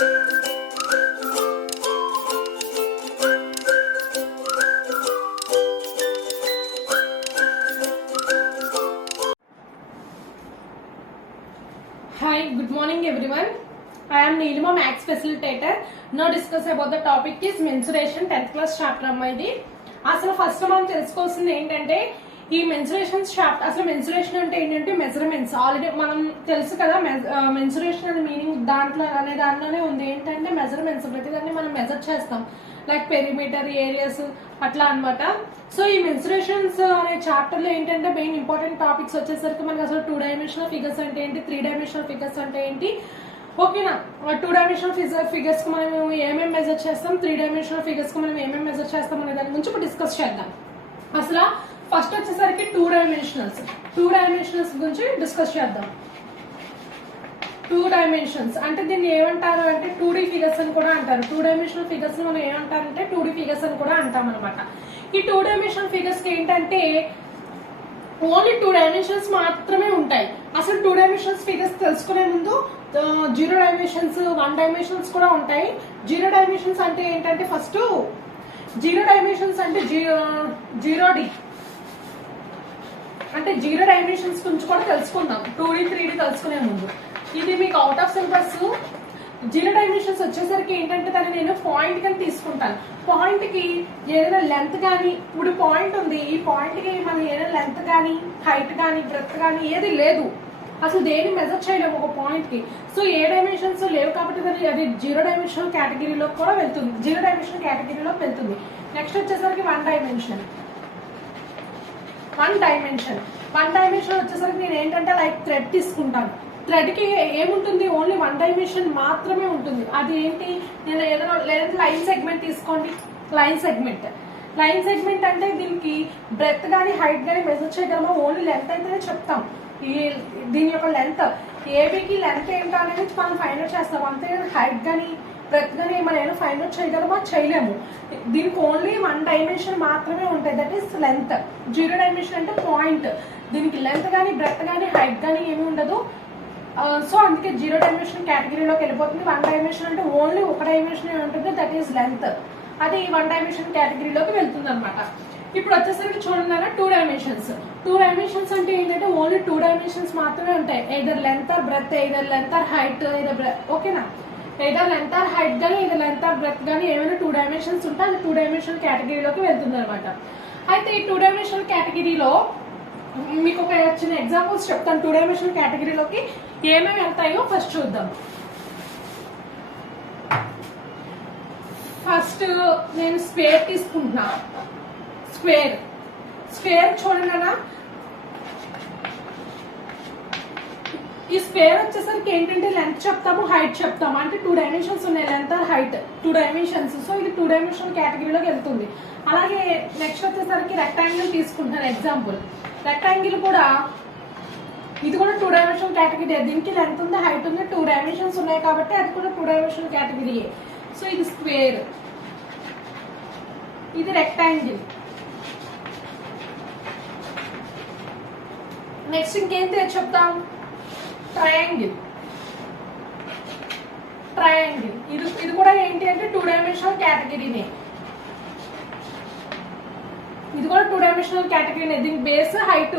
Hi, good morning everyone. I am Neelima, Max Facilitator. Now discuss about the topic is mensuration 10th class chapter అమ్మా ఇది. అసలు first మనం తెలుసుకోవాల్సింది ఏంటంటే ఈ మెన్సురేషన్స్ చాప్టర్. అసలు మెన్సురేషన్ అంటే ఏంటంటే మెజర్మెంట్స్. ఆల్రెడీ మనం తెలుసు కదా మెన్సురేషన్ అనే మీనింగ్ దాంట్లోనే ఉంది. ఏంటంటే మెజర్మెంట్స్, ప్రతిదాన్ని మనం మెజర్ చేస్తాం, లైక్ పెరిమీటర్, ఏరియాస్ అట్లా అనమాట. సో ఈ మెన్సురేషన్స్ అనే చాప్టర్ లో ఏంటంటే మెయిన్ ఇంపార్టెంట్ టాపిక్స్ వచ్చేసరికి మనకి అసలు 2 డైమెన్షనల్ ఫిగర్స్ అంటే ఏంటి, 3 డైమెన్షనల్ ఫిగర్స్ అంటే ఏంటి, ఓకేనా. 2 డైమెన్షనల్ ఫిగర్స్ కి మనం ఏమేమి మెజర్ చేస్తాం, 3 డైమెన్షనల్ ఫిగర్స్ కి మనం ఏమేమి మెజర్ చేస్తాం అనే దాని గురించి ఇప్పుడు డిస్కస్ చేద్దాం. అసలు ఫస్ట్ వచ్చేసరికి 2 డైమెన్షనల్స్ గురించి డిస్కస్ చేద్దాం. 2 డైమెన్షన్స్ అంటే దీన్ని ఏమంటారు అంటే 2D ఫిగర్స్ అని కూడా అంటారు. 2 డైమెన్షనల్ ఫిగర్స్ ని మనం ఏమంటారంటే 2D ఫిగర్స్ అని కూడా అంటాం అనమాట. ఈ 2 డైమెన్షనల్ ఫిగర్స్ కి ఏంటంటే ఓన్లీ 2 డైమెన్షన్స్ మాత్రమే ఉంటాయి. అసలు 2 డైమెన్షన్స్ ఫిగర్స్ తెలుసుకునే ముందు 0 డైమెన్షన్స్, 1 డైమెన్షన్స్ కూడా ఉంటాయి. 0 డైమెన్షన్స్ అంటే ఏంటంటే ఫస్ట్ 0 డైమెన్షన్స్ అంటే 0D అంటే 0 డైమెన్షన్స్ గురించి కూడా తెలుసుకుందాం 2D 3D తెలుసుకునే ముందు. ఇది మీకు అవుట్ ఆఫ్ సిలబస్. 0 డైమెన్షన్స్ వచ్చేసరికి ఏంటంటే దాన్ని నేను పాయింట్ కింద తీసుకుంటాను. పాయింట్ కి ఏదైనా లెంత్ కానీ, ఇప్పుడు పాయింట్ ఉంది, ఈ పాయింట్ కి మనం ఏదైనా లెంత్ కానీ, హైట్ కానీ, బ్రెత్ కానీ ఏది లేదు, అసలు దేని మెజర్ చేయలేము ఒక పాయింట్ కి. సో ఏ డైమెన్షన్స్ లేవు కాబట్టి అది 0 డైమెన్షనల్ కేటగిరీలో కూడా వెళ్తుంది, 0 డైమెన్షనల్ కేటగిరీలోకి వెళ్తుంది. నెక్స్ట్ వచ్చేసరికి 1 డైమెన్షన్ వచ్చేసరికి నేను ఏంటంటే లైక్ థ్రెడ్ తీసుకుంటాను. థ్రెడ్ కి ఏముంటుంది, ఓన్లీ 1 డైమెన్షన్ మాత్రమే ఉంటుంది. అది ఏంటి, నేను ఏదైనా లేదా లైన్ సెగ్మెంట్ తీసుకోండి. లైన్ సెగ్మెంట్ అంటే దీనికి బ్రెత్ కానీ హైట్ కానీ మెజర్ చేయగలమా, ఓన్లీ లెంత్ అయితేనే చెప్తాం. దీని యొక్క లెంత్, ఏబీకి లెంత్ ఏంటో అనేది మనం ఫైండ్ అవుట్ చేస్తాం. అంతే హైట్ కానీ బ్రెత్ కానీ మనం ఏమైనా ఫైండ్ అవుట్ చేయగలమా, చేయలేము. దీనికి ఓన్లీ 1 డైమెన్షన్ మాత్రమే ఉంటాయి, దట్ ఈస్ లెంత్. 0 డైమెన్షన్ అంటే పాయింట్, దీనికి లెంత్ కానీ బ్రెత్ కానీ హైట్ కానీ ఏమి ఉండదు. సో అందుకే 0 డైమెన్షన్ కేటగిరీలోకి వెళ్ళిపోతుంది. 1 డైమెన్షన్ అంటే ఓన్లీ 1 డైమెన్షన్ ఉంటుంది, దట్ ఈస్ లెంత్. అది 1 డైమెన్షన్ కేటగిరీలోకి వెళ్తుంది అనమాట. ఇప్పుడు వచ్చేసరికి చూడండి 2 డైమెన్షన్స్ అంటే ఏంటంటే ఓన్లీ 2 డైమెన్షన్స్ మాత్రమే ఉంటాయి. Either length or breadth, either length or height, ఓకేనా. ఎయిదర్ లెంత్ ఆర్ హైట్ కానీ, ఎయిదర్ లెంత్ ఆర్ బ్రెత్ కానీ ఏమైనా 2 డైమెన్షన్స్ ఉంటే అది 2 డైమెన్షనల్ కేటగిరీలోకి వెళ్తుంది అనమాట. అయితే ఈ 2 డైమెన్షనల్ కేటగిరీలో మీకు ఒక చిన్న ఎగ్జాంపుల్స్ చెప్తాను. 2 డైమెన్షనల్ కేటగిరీలోకి ఏమేమి వెళ్తాయో ఫస్ట్ చూద్దాం. ఫస్ట్ నేను స్క్వేర్ తీసుకుంటున్నా. స్క్వేర్ చూడండి అన్న, ఈ స్క్వేర్ వచ్చేసరికి ఏంటంటే లెంత్ చెప్తాము, హైట్ చెప్తాము. అంటే 2 డైమెన్షన్స్ ఉన్నాయి, length or height 2 dimensions. So ఇది 2 డైమెన్షనల్ కేటగిరీలోకి వెళ్తుంది. అలాగే నెక్స్ట్ వచ్చేసరికి రెక్టాంగిల్ తీసుకుంటున్నాను ఎగ్జాంపుల్. రెక్టాంగిల్ కూడా ఇది కూడా 2 డైమెన్షనల్ కేటగిరీ. దీనికి లెంత్ ఉంది, హైట్ ఉంది, 2 డైమెన్షన్స్ ఉన్నాయి కాబట్టి అది కూడా 2 డైమెన్షనల్ కేటగిరీ. సో ఇది స్క్వేర్, ఇది రెక్టాంగిల్. నెక్స్ట్ ఇంకేం చెప్తాం, ట్రయాంగిల్. ఇది కూడా ఏంటి అంటే 2 డైమెన్షనల్ కేటగిరీనే. ఇది కూడా 2 డైమెన్షనల్ కేటగిరీనే. దీనికి బేస్ హైట్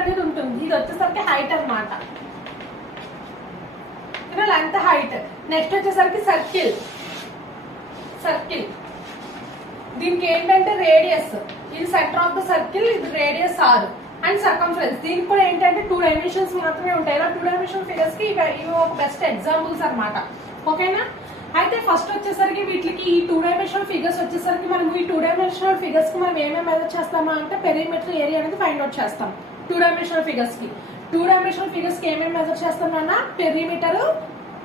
అనేది ఉంటుంది. ఇది వచ్చేసరికి హైట్ అనమాట, లెంత్ హైట్. నెక్స్ట్ వచ్చేసరికి సర్కిల్. దీనికి ఏంటంటే రేడియస్, ఇది సెంటర్ ఆఫ్ ద సర్కిల్, ఇది రేడియస్ R అండ్ సర్కంఫరెన్స్. దీనికి కూడా ఏంటంటే 2 డైమెన్షన్స్ మాత్రమే ఉంటాయి. ఇలా 2 డైమెన్షనల్ ఫిగర్స్ కి ఇవి ఒక బెస్ట్ ఎగ్జాంపుల్స్ అనమాట, ఓకేనా. అయితే ఫస్ట్ వచ్చేసరికి వీటికి ఈ 2 డైమెన్షనల్ ఫిగర్స్ వచ్చేసరికి మనం ఈ 2 డైమెన్షనల్ ఫిగర్స్ కి మనం ఏమేమి మెజర్ చేస్తామా అంటే పెరిమీటర్, ఏరియా అనేది ఫైండ్ అవుట్ చేస్తాం. 2 డైమెన్షనల్ ఫిగర్స్ కి ఏమేమి మెజర్ చేస్తామన్నా పెరిమీటర్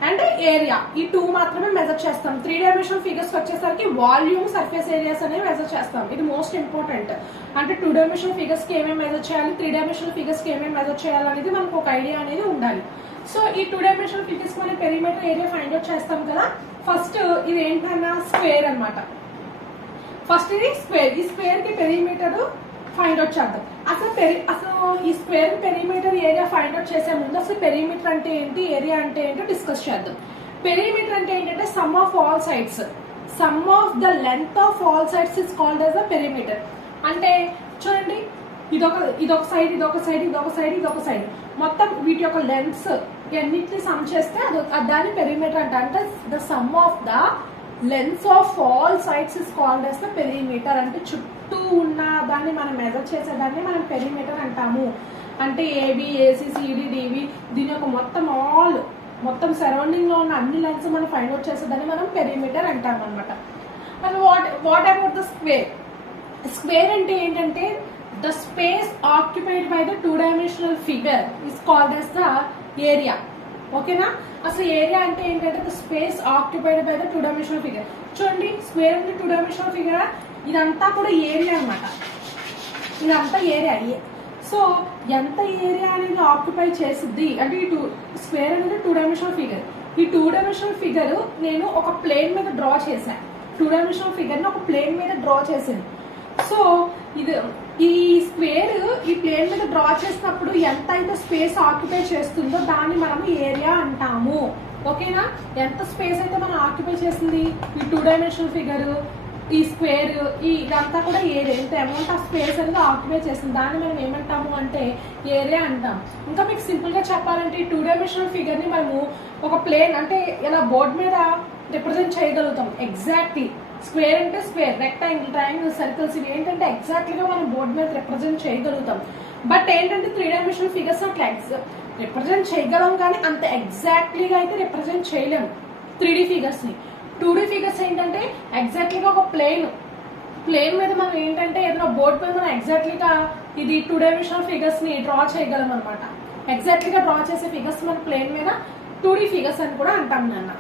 అండ్ ఏరియా, ఈ 2 మాత్రమే మెజర్ చేస్తాం. 3 డైమెన్షనల్ ఫిగర్స్ వచ్చేసరికి వాల్యూమ్, సర్ఫేస్ ఏరియాస్ అనేవి మెజర్ చేస్తాం. ఇది మోస్ట్ ఇంపార్టెంట్. అంటే 2 డైమెన్షనల్ ఫిగర్స్ కి ఏమేమి మెజర్ చేయాలి, 3 డైమెన్షనల్ ఫిగర్స్ కి ఏమేమి మెజర్ చేయాలి అనేది మనకు ఒక ఐడియా అనేది ఉండాలి. సో ఈ 2 డైమెన్షనల్ ఫిగర్స్ మనం పెరిమీటర్, ఏరియా ఫైండ్ అవుట్ చేస్తాం కదా. ఫస్ట్ ఇది ఏంటన్నా స్క్వేర్ అనమాట. ఫస్ట్ ఇది స్క్వేర్. ఈ స్క్వేర్ కి పెరిమీటర్ ఫైండ్ అవుట్ చేద్దాం. అసలు ఈ square perimeter, area find out చేసే ముందు అసలు పెరిమీటర్ అంటే ఏంటి, ఏరియా అంటే ఏంటో డిస్కస్ చేద్దాం. పెరిమీటర్ అంటే ఏంటంటే some of all sides, some of the length of all sides is called as the perimeter. అంటే చూడండి, ఇదొక సైడ్, ఇదొక సైడ్, ఇదొక సైడ్, ఇదొక సైడ్, మొత్తం వీటి యొక్క లెంత్స్ అన్నిటిని సమ్ చేస్తే దాన్ని పెరిమీటర్ అంట. అంటే the sum of the lens of all sides is called as the perimeter. అంటే చుట్టూ ఉన్న దాన్ని మనం మెజర్ చేసేదాన్ని మనం పెరిమీటర్ అంటాము. అంటే ఏబి, ఏసీ, సిడి, డివి దీని యొక్క మొత్తం సరౌండింగ్ లో ఉన్న అన్ని లెన్స్ మనం ఫైండ్ అవుట్ చేసేదాన్ని మనం పెరిమీటర్ అంటాం అనమాట. And what about the square? Square అంటే ఏంటంటే the space occupied by the 2-dimensional figure is called as the area. ఓకేనా? అసలు ఏరియా అంటే ఏంటంటే the space occupied by the 2-dimensional figure. చూడండి, స్క్వేర్ అంటే 2-dimensional ఫిగర్, ఇదంతా కూడా ఏరియా అనమాట. ఇదంతా ఏరియా. సో ఎంత ఏరియా అనేది ఆక్యుపై చేసిద్ది అంటే ఈ స్క్వేర్ అనేది 2-dimensional ఫిగర్. ఈ 2-dimensional ఫిగర్ నేను ఒక ప్లేన్ మీద డ్రా చేశాను. 2-dimensional ఫిగర్ ని ఒక ప్లేన్ మీద డ్రా చేశాను. సో ఈ స్క్వేర్ ఈ ప్లేన్ మీద డ్రా చేసినప్పుడు ఎంత అయితే స్పేస్ ఆక్యుపై చేస్తుందో దాన్ని మనం ఏరియా అంటాము. ఓకేనా? ఎంత స్పేస్ అయితే మనం ఆక్యుపై చేసింది ఈ 2-dimensional ఫిగర్, ఈ స్క్వేర్, ఇదంతా కూడా ఏరియా, ఇంత అమౌంట్ ఆఫ్ స్పేస్ అనేది ఆక్యుపై చేస్తుంది, దాన్ని మనం ఏమంటాము అంటే ఏరియా అంటాం. ఇంకా మీకు సింపుల్ గా చెప్పాలంటే ఈ 2-dimensional ఫిగర్ ని మనము ఒక ప్లేన్ అంటే ఇలా బోర్డ్ మీద రిప్రజెంట్ చేయగలుగుతాం. ఎగ్జాక్ట్లీ స్క్వేర్ అంటే స్క్వేర్, రెక్టాంగిల్, ట్రయాంగిల్, సర్కిల్స్ ఇవి ఏంటంటే ఎగ్జాక్ట్లీ గా మనం బోర్డ్ మీద రిప్రజెంట్ చేయగలుగుతాం. బట్ ఏంటంటే 3-dimensional ఫిగర్స్ అట్లా రిప్రజెంట్ చేయగలం కానీ అంత ఎగ్జాక్ట్లీగా అయితే రిప్రజెంట్ చేయలేము 3D ఫిగర్స్ ని. 2D ఫిగర్స్ ఏంటంటే ఎగ్జాక్ట్లీగా ఒక ప్లేన్ మీద మనం ఏంటంటే ఏదైనా బోర్డ్ పై మనం ఎగ్జాక్ట్లీగా ఇది 2-dimensional ఫిగర్స్ ని డ్రా చేయగలం అనమాట. ఎగ్జాక్ట్లీగా డ్రా చేసే ఫిగర్స్ మన ప్లేన్ మీద 2D ఫిగర్స్ అని కూడా అంటాం నాన్న.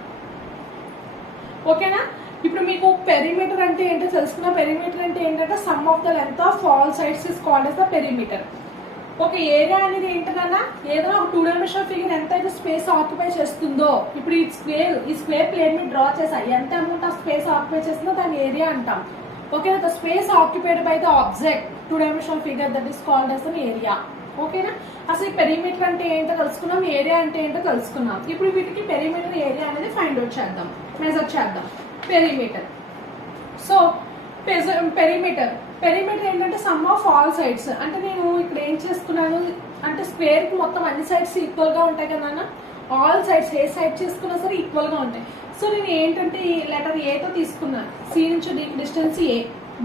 ఓకేనా? ఇప్పుడు మీకు పెరిమీటర్ అంటే ఏంటో తెలుసుకున్న. పెరిమీటర్ అంటే ఏంటంటే some of the length of all sides is called as the perimeter. ఒక ఏరియా అనేది ఏంటన్నా ఏదైనా ఒక 2-dimensional ఫిగర్ ఎంత అయితే స్పేస్ ఆక్యుపై చేస్తుందో, ఇప్పుడు ఈ స్క్వేర్ ప్లేన్ మీద డ్రా చేసా, ఎంత అమౌంట్ ఆఫ్ స్పేస్ ఆక్యుపై చేస్తుందో దాన్ని ఏరియా అంటాం. ఓకేనా? The space occupied by the object 2-dimensional figure that is called as an area. ఓకేనా? అసలు ఈ పెరిమీటర్ అంటే ఏంటో తెలుసుకున్నాం, ఏరియా అంటే ఏంటో తెలుసుకున్నాం. ఇప్పుడు వీటికి పెరిమీటర్, ఏరియా అనేది ఫైండ్ అవుట్ చేద్దాం, మెజర్ చేద్దాం. పెరిమీటర్. సో పెరిమీటర్ ఏంటంటే సమ్ ఆఫ్ ఆల్ సైడ్స్. అంటే నేను ఇక్కడ ఏం చేసుకున్నాను అంటే స్క్వేర్ కి మొత్తం అన్ని సైడ్స్ ఈక్వల్ గా ఉంటాయి కదా, ఆల్ సైడ్స్ ఏ సైడ్ చేసుకున్నా సరే ఈక్వల్ గా ఉంటాయి. సో నేను ఏంటంటే ఈ లెటర్ ఏతో తీసుకున్నాను. సి నుంచి డికి డిస్టెన్స్ ఏ,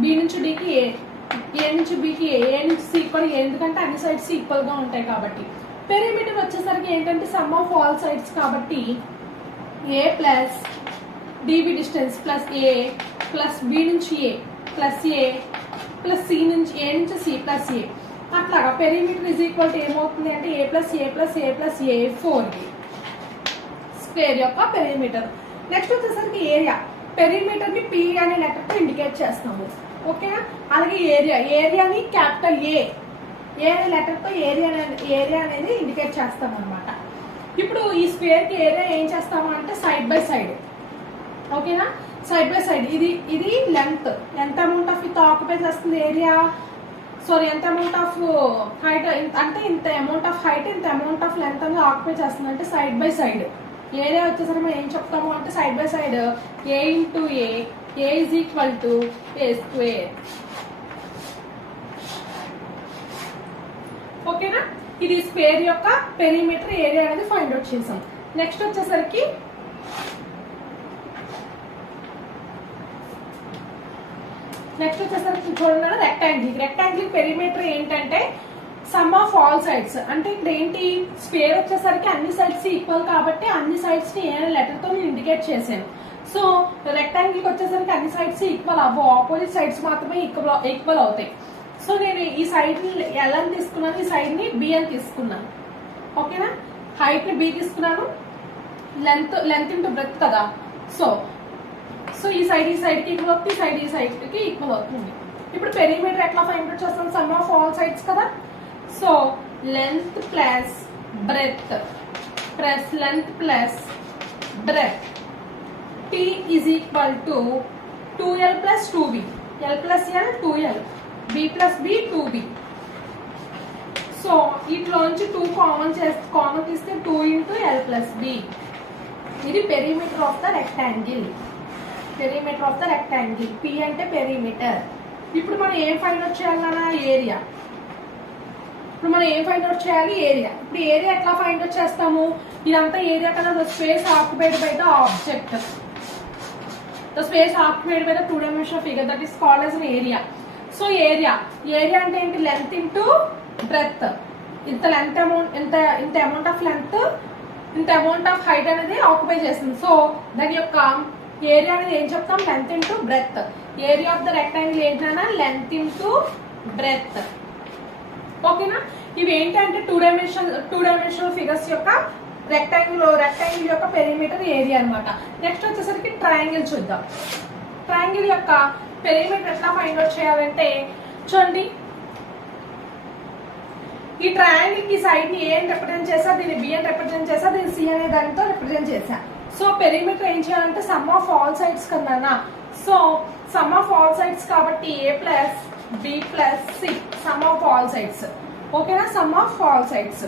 బి నుంచి డికి ఏ నుంచి బికి ఏ నుంచి సి కూడా ఏ, ఎందుకంటే అన్ని సైడ్స్ ఈక్వల్ గా ఉంటాయి కాబట్టి. పెరిమీటర్ వచ్చేసరికి ఏంటంటే సమ్ ఆఫ్ ఆల్ సైడ్స్ కాబట్టి A plus dB distance plus A plus B నుంచి ఏ ప్లస్ ఏ ప్లస్ సి నుంచి ఏ నుంచి సి ప్లస్ ఏ, అట్లాగా పెరిమీటర్ ఇజ్ ఈక్వల్ టు ఏమవుతుంది అంటే ఏ ప్లస్ ఏ ప్లస్ ఏ ప్లస్ ఏ 4 స్క్వేర్ యొక్క పెరిమీటర్. నెక్స్ట్ వచ్చేసరికి ఏరియా. పెరిమీటర్ ని పి అనే లెటర్ తో ఇండికేట్ చేస్తాము. ఓకేనా? అలాగే ఏరియాని క్యాపిటల్ ఏ అనే లెటర్ తో ఏరియా అనేది ఇండికేట్ చేస్తాం అనమాట. ఇప్పుడు ఈ స్క్వేర్ కి ఏరియా ఏం చేస్తాము అంటే సైడ్ బై సైడ్. ఓకేనా? సైడ్ బై సైడ్ ఇది లెంత్, ఎంత అమౌంట్ ఆఫ్ విత్ ఆక్యుపై చేస్తుంది ఏరియా, సారీ ఎంత అమౌంట్ ఆఫ్ హైట్ అంటే ఇంత అమౌంట్ ఆఫ్ హైట్ ఇంత అమౌంట్ ఆఫ్ లెంత్ అనేది ఆక్యుపై చేస్తుంది. అంటే సైడ్ బై సైడ్ ఏరియా వచ్చేసరికి మనం ఏం చెప్తాము అంటే side by side A into A is equal to A square. ఓకేనా? ఇది స్క్వేర్ యొక్క పెరిమీటర్, ఏరియా అనేది ఫైండ్ అవుట్ చేసాం. నెక్స్ట్ వచ్చేసరికి చూడండి రెక్టాంగిల్ పెరిమీటర్ ఏంటంటే సమ్ ఆఫ్ ఆల్ సైడ్స్. అంటే ఇక్కడ ఏంటి స్క్వేర్ వచ్చేసరికి అన్ని సైడ్స్ ఈక్వల్ కాబట్టి అన్ని సైడ్స్ ని ఏ లెటర్ తో నేను ఇండికేట్ చేశాను. సో రెక్టాంగిల్ వచ్చేసరికి అన్ని సైడ్స్ ఈక్వల్ అవ్వవు, ఆపోజిట్ సైడ్స్ మాత్రమే ఈక్వల్ అవుతాయి. సో నేను ఈ సైడ్ ని ఎల్ అని తీసుకున్నాను, ఈ సైడ్ ని బి అని తీసుకున్నాను. ఓకేనా? హైట్ ని బి తీసుకున్నాను, లెంత్ ఇంటూ బ్రెత్ కదా. సో ఈ సైడ్ కి ఈక్వల్ అవుతుంది, ఈ సైడ్ కి ఈక్వల్ అవుతుంది. ఇప్పుడు పెరిమీటర్ ఎట్లా ఫైండ్ అవుట్ చేస్తాం? సమ్ ఆఫ్ ఆల్ సైడ్స్ కదా. So length plus breadth plus length plus breadth T is equal to 2l plus 2b, l plus l 2l, b plus b 2b. So ఇట్లోంచి 2 common తీస్తే 2 into l plus b ఇది perimeter of the rectangle. Perimeter of the rectangle. P అంటే perimeter. ఇప్పుడు మనం ఏం find out చేయాలన్నా area. ఇప్పుడు మనం ఏం ఫైండ్ అవుట్ చేయాలి? ఏరియా. ఇప్పుడు ఏరియా ఎట్లా ఫైండ్ అవుట్ చేస్తాము? ఇదంతా ఏరియా కదా, the space occupied by the object. The space occupied by the two dimensional figure that is called as an area. So area అంటే ఏంటి? Length into breath. ఇంత length amount, ఇంత amount of length, ఇంత amount of height అనేది occupy చేస్తుంది. So దాని యొక్క area అనేది ఏం చెప్తాం? Length into breath. Area of the rectangle ఏంటన్నా? Length into breath. ఓకేనా? ఇవి ఏంటంటే టూ డైమెన్షనల్ ఫిగర్స్ యొక్క రెక్టాంగిల్ యొక్క పెరిమీటర్ ఏరియా అన్నమాట. నెక్స్ట్ వచ్చేసరికి ట్రయాంగిల్ చూద్దాం. ట్రయాంగిల్ యొక్క పెరిమీటర్ ఎట్లా ఫైండ్ అవుట్ చేయాలంటే చూడండి, ఈ ట్రయాంగిల్ కి సైడ్ ని ఏ అని రిప్రజెంట్ చేసా, దీన్ని బి అని రిప్రజెంట్ చేసా, దీన్ని సి అనే దానితో రిప్రజెంట్ చేసా. సో పెరిమీటర్ ఏం చేయాలంటే సమ్ ఆఫ్ ఆల్ సైడ్స్ కన్నా. So sum of all sides కాబట్టి A plus B plus C, sum of all sides. ఓకేనా? Sum of all sides.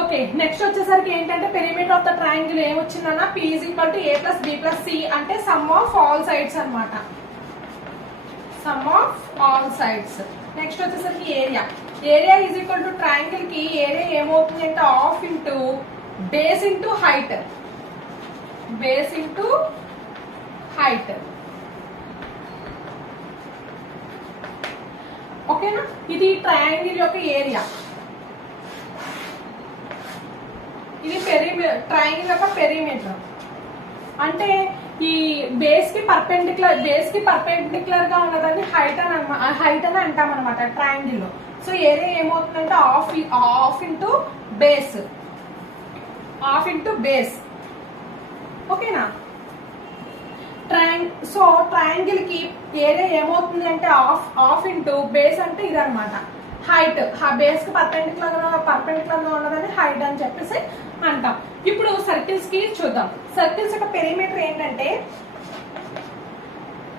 Okay, next వచ్చేసరికి ఏంటంటే పెరిమీటర్ ఆఫ్ ద ట్రయాంగిల్ ఏమొచ్చిందన్నా? P is equal to A plus B plus C అంటే sum of all sides అనమాట. Sum of all sides. Next వచ్చేసరికి area. Area is equal to triangle కి area ఏమవుతుంది అంటే half into base into height. Base into height. ఓకేనా? ఇది triangle యొక్క area. ఇది ట్రయాంగిల్ యొక్క పెరిమీటర్. అంటే ఈ బేస్ కి పర్పెండిక్యులర్ గా ఉన్నదాన్ని హైట్ అని అంటాం అనమాట ట్రయాంగిల్ లో. సో ఏరియా ఏమవుతుందంటే half into base. Half into base. ఓకేనా? సో ట్రయాంగిల్ కి ఏరియా ఏమవుతుంది అంటే హాఫ్ ఇంటూ బేస్ అంటే ఇదనమాట హైట్. బేస్ కి పర్పెండిక్యులర్ గా ఉన్నదని హైట్ అని చెప్పేసి అంటాం. ఇప్పుడు సర్కిల్స్ కి చూద్దాం. సర్కిల్స్ యొక్క పెరిమీటర్ ఏంటంటే,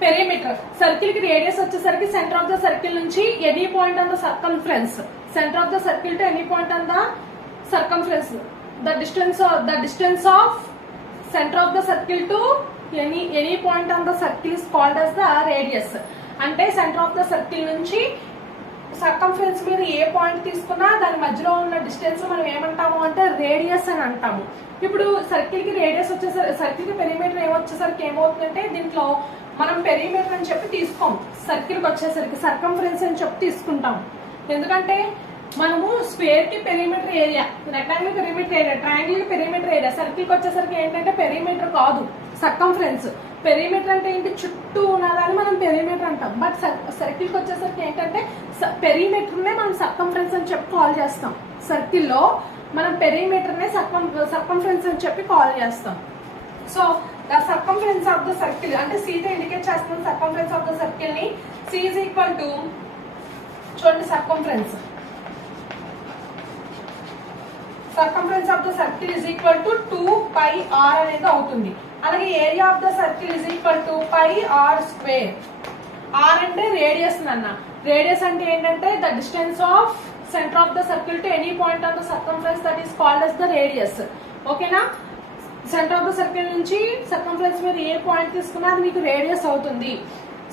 పెరిమీటర్ సర్కిల్ కి రేడియస్ వచ్చేసరికి సెంటర్ ఆఫ్ ద సర్కిల్ నుంచి any point on the circumference, centre of the circle to any point on the circumference, the distance of centre of the circle to any point on the circle is called as the radius. అంటే centre of the circle నుంచి circumference మీద ఏ point తీసుకున్నా దాని మధ్యలో ఉన్న distance మనం ఏమంటాము అంటే రేడియస్ అని అంటాము. ఇప్పుడు సర్కిల్ కి రేడియస్ వచ్చేసరికి, సర్కిల్ కి పెరిమీటర్ ఏమొచ్చేసరికి ఏమవుతుందంటే దీంట్లో మనం పెరిమీటర్ అని చెప్పి తీసుకోం. సర్కిల్ కి వచ్చేసరికి సర్కంఫరెన్స్ అని చెప్పి తీసుకుంటాం. ఎందుకంటే మనము స్క్వేర్ కి perimeter area, rectangle perimeter area, triangle కి పెరిమీటర్ ఏరియా, సర్కిల్ కి వచ్చేసరికి ఏంటంటే పెరిమీటర్ కాదు సర్కంఫరెన్స్. పెరిమీటర్ అంటే ఏంటి? చుట్టూ ఉన్నదాన్ని మనం పెరిమీటర్ అంటాం. బట్ సర్కిల్ కి వచ్చేసరికి ఏంటంటే పెరిమీటర్ నే మనం సర్కంఫరెన్స్ అని చెప్పి కాల్ చేస్తాం. సర్కిల్ లో మనం పెరిమీటర్ నే సర్కంఫరెన్స్ అని చెప్పి కాల్ చేస్తాం. So the circumference of the circle అంటే C తో ఇండికేట్ చేస్తున్నాం సర్కంఫరెన్స్ ఆఫ్ ద సర్కిల్ ని. C ఈజ్ ఈక్వల్ టు చూడండి circumference of the circle is equal to 2πr అనేది అవుతుంది. అలాగే area of the circle is equal to πr square. r అంటే radius అన్న. రేడియస్ అంటే ఏంటంటే the distance of centre of the circle to any point of the circumference that is called as the radius. ఓకేనా? Centre of the circle నుంచి circumference మీద ఏ point తీసుకున్నా అది మీకు రేడియస్ అవుతుంది.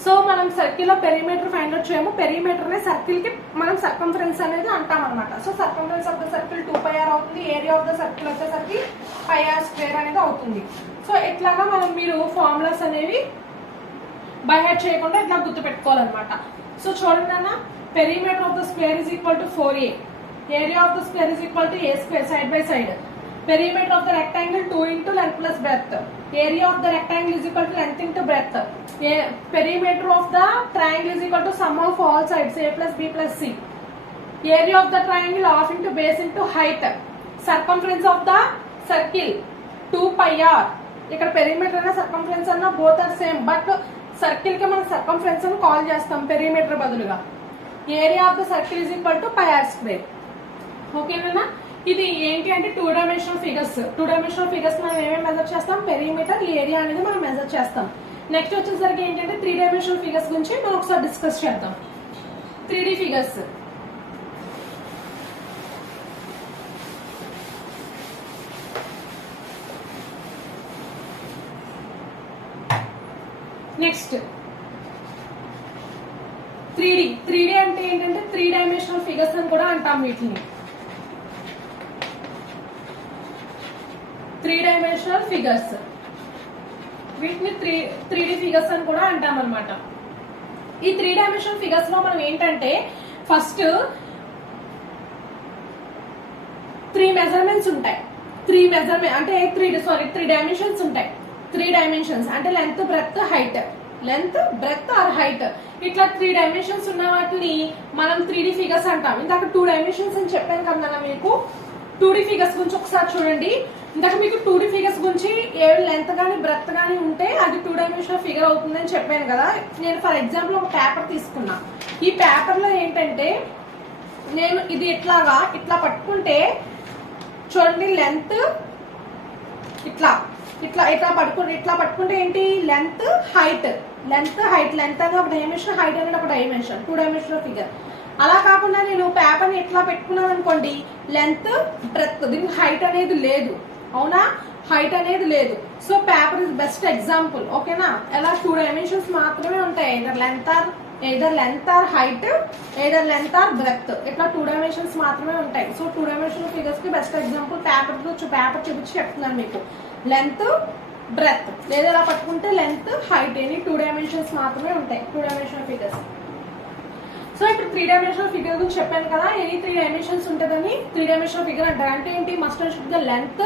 సో మనం సర్కిల్ లో పెరిమీటర్ ఫైండ్ అవుట్ చేయము. పెరిమీటర్ నే సర్కిల్ కి మనం సర్కంఫరెన్స్ అనేది అంటాం అనమాట. So circumference of the circle 2πr అవుతుంది. ఏరియా ఆఫ్ ద సర్కిల్ వచ్చేసరికి πr స్క్వేర్ అనేది అవుతుంది. సో ఇట్లాగా మనం మీరు ఫార్ములాస్ అనేవి బై హెడ్ చేయకుండా ఇట్లా గుర్తు పెట్టుకోవాలన్నమాట. సో చూడండి అన్న, perimeter of the square is equal to 4a, area of the square is equal to a square side by side. Perimeter of the rectangle 2 into length plus breadth. Area of the rectangle is equal to length into breadth. Perimeter of the triangle is equal to sum of all sides a plus b plus c. Area of the triangle half into base into height. Circumference of the circle 2πr. ఇక్కడ perimeter అన్న circumference అన్న both are same. But circle కి మనం circumference అని call చేస్తాం perimeter బదులుగా. Area of the circle is equal to πr square. ఓకేనా? ఇది ఏంటి అంటే టూ డైమెన్షనల్ ఫిగర్స్ మనం ఏమేమి మెజర్ చేస్తాం? పెరిమీటర్, ఏరియా అనేది మనం మెజర్ చేస్తాం. నెక్స్ట్ వచ్చేసరికి ఏంటంటే 3 డైమెన్షనల్ ఫిగర్స్ గురించి మనం ఒకసారి డిస్కస్ చేద్దాం. 3D figures. నెక్స్ట్ 3D అంటే ఏంటంటే 3 డైమెన్షనల్ ఫిగర్స్ అని కూడా అంటాం వీటిని. 3 డైమెన్షనల్ ఫిగర్స్, వీటిని 3D ఫిగర్స్ అని కూడా అంటాం అనమాట. ఈ 3 డైమెన్షనల్ ఫిగర్స్ లో మనం ఏంటంటే ఫస్ట్ 3 మెజర్మెంట్స్ ఉంటాయి. 3 డైమెన్షన్స్ ఉంటాయి. 3 డైమెన్షన్స్ అంటే length, breadth, height. Length, breadth or height, ఇట్లా 3 డైమెన్షన్స్ ఉన్న వాటిని మనం 3D ఫిగర్స్ అంటాం. ఇందాక 2 డైమెన్షన్స్ అని చెప్పాను కదా మీకు. 2D ఫిగర్స్ గురించి ఒకసారి చూడండి. ఇందాక మీకు 2D ఫిగర్స్ గురించి ఏ లెంత్ గానీ బ్రెడ్త్ గానీ ఉంటే అది 2 డైమెన్షనల్ ఫిగర్ అవుతుందని చెప్పాను కదా. నేను ఫర్ ఎగ్జాంపుల్ ఒక పేపర్ తీసుకున్నా. ఈ పేపర్ లో ఏంటంటే నేను ఇది ఇట్లా పట్టుకుంటే చూడండి, లెంత్ ఇట్లా పట్టుకుంటే ఏంటి, లెంత్ హైట్ లెంత్ అనేది ఒక డైమెన్షన్, హైట్ అనేది ఒక డైమెన్షన్, 2 డైమెన్షనల్ ఫిగర్. అలా కాకుండా నేను పేపర్ ని ఇట్లా పెట్టుకున్నాను అనుకోండి, లెంత్, బ్రెడ్త్, దీనికి హైట్ అనేది లేదు. అవునా, హైట్ అనేది లేదు. So paper is best example. ఓకేనా, ఎలా 2 డైమెన్షన్స్ మాత్రమే ఉంటాయి. Either length or height, either length or breadth, ఇట్లా 2 డైమెన్షన్స్ మాత్రమే ఉంటాయి. సో 2 డైమెన్షనల్ ఫిగర్స్ కి బెస్ట్ ఎగ్జాంపుల్ పేపర్ చూపించి చెప్తున్నాను మీకు. లెంత్, బ్రెడ్త్, లేదా ఇలా పట్టుకుంటే లెంత్, హైట్, ఎన్ని 2 డైమెన్షన్స్ మాత్రమే ఉంటాయి 2 డైమెన్షనల్ ఫిగర్స్. సో ఇప్పుడు 3 డైమెన్షనల్ ఫిగర్ గురించి చెప్పాను కదా, ఎనీ 3 డైమెన్షన్స్ ఉంటుందని 3 డైమెన్షనల్ ఫిగర్ అంటారు. అంటే ఏంటి, మస్ట్ అండ్ షుడ్ గా length,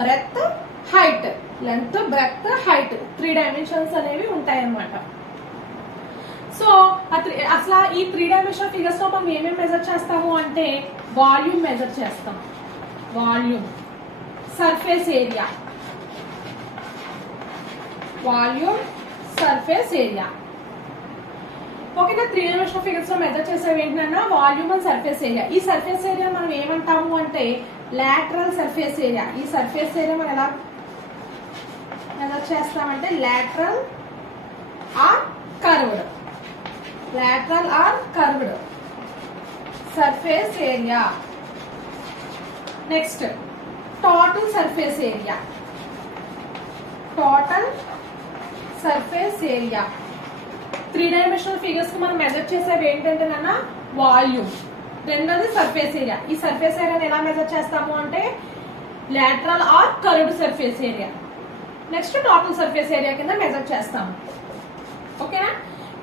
breadth, height. Length, breadth, height 3 dimensions అనేవి ఉంటాయి అన్నమాట. సో అసలు ఈ 3 డైమెన్షనల్ ఫిగర్స్ లో మనం ఏమేమి మెజర్ చేస్తాము అంటే వాల్యూమ్ మెజర్ చేస్తాం. Volume, surface area, volume, surface area. ఓకేనా, 3 డైమెన్షనల్ ఫిగర్స్ లో మెజర్ చేసేవి ఏంటన్నా వాల్యూమ్ అండ్ సర్ఫేస్ ఏరియా. ఈ సర్ఫేస్ ఏరియా మనం ఏమంటాము అంటే లాటరల్ సర్ఫేస్ ఏరియా. ఈ సర్ఫేస్ ఏరియా మనం ఎలా మెజర్ చేస్తామంటే lateral or curved, lateral or curved surface area. Next, total surface area. Total surface area. 3 dimensional figures కి మనం మెజర్ చేసేవి ఏంటంటే నాన్న వాల్యూమ్, రెండోది సర్ఫేస్ ఏరియా. ఈ సర్ఫేస్ ఏరియాని ఎలా మెజర్ చేస్తాము అంటే lateral or curved surface area. Next total surface area కింద మెజర్ చేస్తాము. ఓకేనా,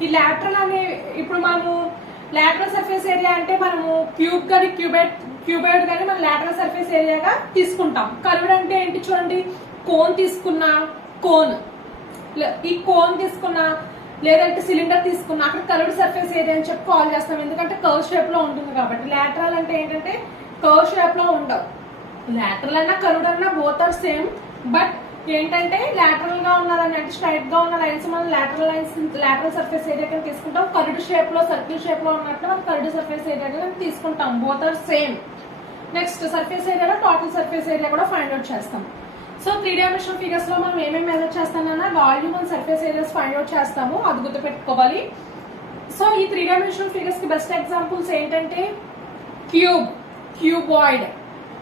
ఈ లాటరల్ అనే ఇప్పుడు మనము లాటరల్ సర్ఫేస్ ఏరియా అంటే మనము క్యూబ్ కానీ క్యూబాయిడ్ కానీ మనం లాటరల్ సర్ఫేస్ ఏరియాగా తీసుకుంటాం. కర్వ్డ్ అంటే ఏంటి చూడండి, కోన్ తీసుకున్నా, ఈ కోన్ తీసుకున్నా లేదంటే సిలిండర్ తీసుకున్నా అక్కడ కర్వ్డ్ సర్ఫేస్ ఏరియా అని చెప్పి కాల్ చేస్తాం. ఎందుకంటే కర్వ్ షేప్ లో ఉంటుంది కాబట్టి. లాటరల్ అంటే ఏంటంటే కర్వ్ షేప్ లో ఉండవు. లాటరల్ అన్నా కర్వ్డ్ అన్నా బోత్ ఆర్ సేమ్. బట్ ఏంటంటే లాటరల్ గా ఉన్నదని అంటే స్ట్రైట్ గా ఉన్న లైన్స్ మనం లాటరల్ సర్ఫేస్ ఏరియా కింద తీసుకుంటాం. కర్వ్డ్ షేప్ లో, సర్కిల్ షేప్ లో ఉన్నట్లు మనం కర్వ్డ్ సర్ఫేస్ ఏరియా కింద తీసుకుంటాం. Both are same. Next surface ఏరియాలో టోటల్ సర్ఫేస్ ఏరియా కూడా ఫైండ్ అవుట్ చేస్తాం. సో 3 డైమెన్షనల్ ఫిగర్స్ లో మనం ఏమేమి మెజర్ చేస్తామన్నా volume and surface areas find out చేస్తాము. అది గుర్తుపెట్టుకోవాలి. సో ఈ 3 డైమెన్షనల్ ఫిగర్స్ కి బెస్ట్ ఎగ్జాంపుల్స్ ఏంటంటే cuboid,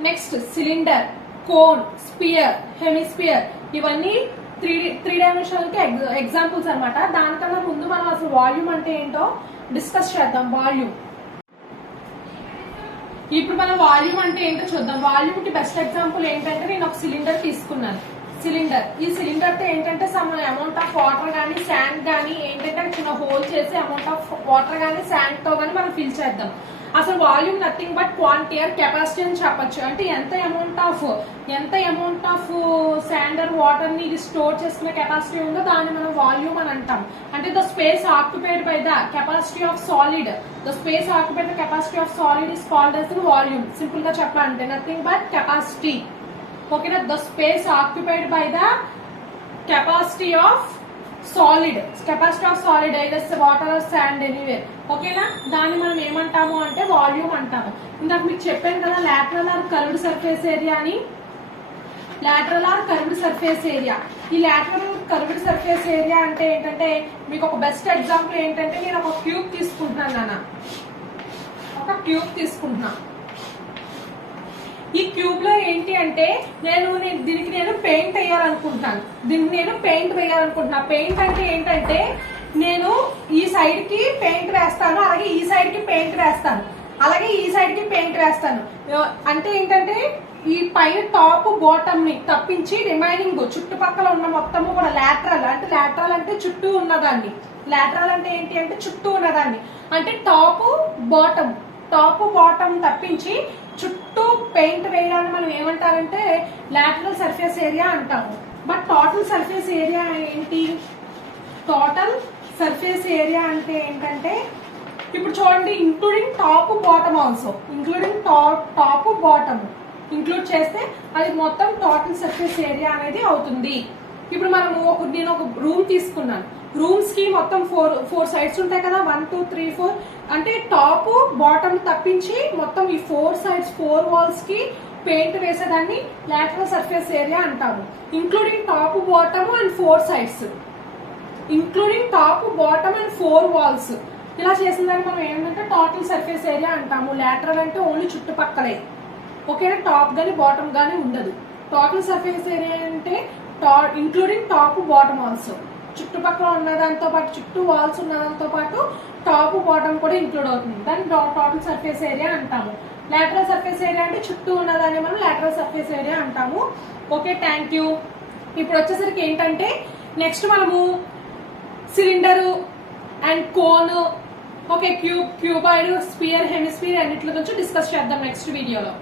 next cylinder, cone, sphere, hemisphere, ఇవన్నీ 3 డైమెన్షనల్ కి ఎగ్జాంపుల్స్ అనమాట. దానికన్నా ముందు మనం అసలు వాల్యూమ్ అంటే ఏంటో డిస్కస్ చేద్దాం. వాల్యూమ్, ఇప్పుడు మనం వాల్యూమ్ అంటే ఏంటో చూద్దాం. వాల్యూమ్ కి బెస్ట్ ఎగ్జాంపుల్ ఏంటంటే నేను ఒక సిలిండర్ తీసుకున్నాను. ఈ సిలిండర్ తో ఏంటంటే సమ్ అమౌంట్ ఆఫ్ వాటర్ కానీ శాండ్ కానీ ఏంటంటే చిన్న హోల్ చేసి అమౌంట్ ఆఫ్ వాటర్ కానీ శాండ్ తో కానీ మనం ఫిల్ చేద్దాం. అసలు volume nothing but quantity or capacity అని చెప్పొచ్చు. అంటే ఎంత amount of sand or water ని ఇది స్టోర్ చేసుకునే కెపాసిటీ ఉందో దాన్ని మనం వాల్యూమ్ అని అంటాం. అంటే the space occupied by the capacity of solid, is called as volume. Simple గా చెప్పాలంటే నథింగ్ బట్ కెపాసిటీ. ఓకేనా, the space occupied by the capacity of solid, either water or sand anyway. ఓకేనా, దాన్ని మనం ఏమంటాము అంటే వాల్యూమ్ అంటాము. ఇందాక మీకు చెప్పాను కదా lateral or curved surface area అని. ఈ లాటరల్ కర్వ్డ్ సర్ఫేస్ ఏరియా అంటే ఏంటంటే మీకు ఒక బెస్ట్ ఎగ్జాంపుల్ ఏంటంటే నేను ఒక క్యూబ్ తీసుకుంటున్నాను. ఈ క్యూబ్ లో ఏంటి అంటే దీనికి నేను పెయింట్ వేయాలనుకుంటున్నాను. పెయింట్ అంటే ఏంటంటే నేను ఈ సైడ్ కి పెయింట్ వేస్తాను, అలాగే ఈ సైడ్ కి పెయింట్ వేస్తాను, అలాగే ఈ సైడ్ కి పెయింట్ వేస్తాను. అంటే ఏంటంటే ఈ పైన టాప్ బాటమ్ ని తప్పించి రిమైనింగ్ చుట్టుపక్కల ఉన్న మొత్తము కూడా లాటరల్ అంటే చుట్టూ ఉన్నదాన్ని. లాటరల్ అంటే ఏంటి అంటే చుట్టూ ఉన్నదాన్ని. అంటే టాప్ బాటమ్ తప్పించి చుట్టూ పెయింట్ వేయడాన్ని మనం ఏమంటారంటే లాటరల్ సర్ఫేస్ ఏరియా అంటాము. బట్ టోటల్ సర్ఫేస్ ఏరియా ఏంటి? టోటల్ సర్ఫేస్ ఏరియా అంటే ఏంటంటే ఇప్పుడు చూడండి, including top bottom also, top bottom include చేస్తే అది మొత్తం టోటల్ సర్ఫేస్ ఏరియా అనేది అవుతుంది. ఇప్పుడు నేను ఒక రూమ్ తీసుకున్నాను. రూమ్స్ కి మొత్తం ఫోర్ సైడ్స్ ఉంటాయి కదా, 1 2 3 4. అంటే టాప్ బాటమ్ తప్పించి మొత్తం ఈ 4 సైడ్స్ 4 వాల్స్ కి పెయింట్ వేసేదాన్ని లాటరల్ సర్ఫేస్ ఏరియా అంటాము. Including top bottom and 4 sides, including 4 walls. ఇలా చేసిన దాన్ని మనం ఏంటంటే టోటల్ సర్ఫేస్ ఏరియా అంటాము. లాటరల్ అంటే ఓన్లీ చుట్టుపక్కలే, ఓకేనా? టాప్ గానీ బాటమ్ గానీ ఉండదు. టోటల్ సర్ఫేస్ ఏరియా అంటే ఇంక్లూడింగ్ టాప్ బాటమ్ ఆల్సో, చుట్టుపక్కల ఉన్నదాంతో పాటు చుట్టూ వాల్స్ ఉన్నదాంతో పాటు టాప్ బాటమ్ కూడా ఇంక్లూడ్ అవుతుంది. దాన్ని టోటల్ సర్ఫేస్ ఏరియా అంటాము. లాటరల్ సర్ఫేస్ ఏరియా అంటే చుట్టూ ఉన్నదాన్ని మనం లాటరల్ సర్ఫేస్ ఏరియా అంటాము. Okay, thank you. ఇప్పుడు వచ్చేసరికి ఏంటంటే నెక్స్ట్ మనము cylinder and cone, okay, cuboid, sphere, hemisphere అన్నిటి గురించి డిస్కస్ చేద్దాం నెక్స్ట్ వీడియోలో.